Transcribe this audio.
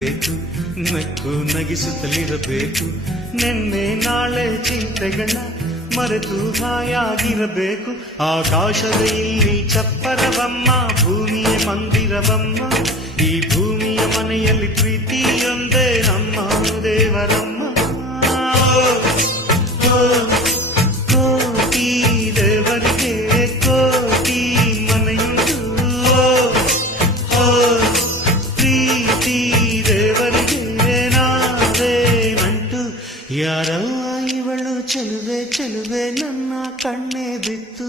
ಬೇಕು ನಕ್ಕು ನಗಿಸುತ್ತಲಿರಬೇಕು ನಿನ್ನೆ ನಾಳೆ ಚಿಂತೆಗಳ ಮರೆತು ಹಾಯಾಗಿರಬೇಕು ಆಕಾಶದ ಇಲ್ಲಿ ಚಪ್ಪರವಮ್ಮ ಭೂಮಿಯ ಮಂದಿರವಮ್ಮ ಈ ಭೂಮಿಯ ಮನೆಯಲ್ಲಿ ಪ್ರೀತಿಯೊಂದೇ ನಮ್ಮ ದೇವರಮ್ಮ ಕೋಟಿ ದೇವರಿಗೆ ಕೋಟಿ ಮನೆಯುಂಟು ಪ್ರೀತಿ ದೇವರಿಗೆ ನಾವೇ ನಂಟು ಯಾರವ್ವ ಇವಳು ಚೆಲುವೆ ಚೆಲುವೆ ನನ್ನ ಕಣ್ಣೇ ಬಿತ್ತು